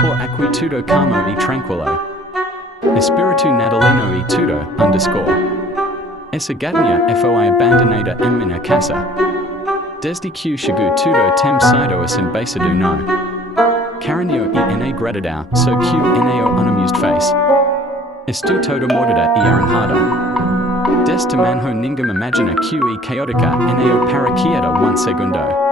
por acqui tudo calmo e tranquillo. Espírito natalino e tudo, Essa gatinha foi abandonada em minha casa. Desde que chegou tudo tem sido assim basado no carinho e na gratidão, so que o unamused face. Estou toda mordida e arranhada. Deste manho ninguém imagina que e caótica, paraqueada segundo.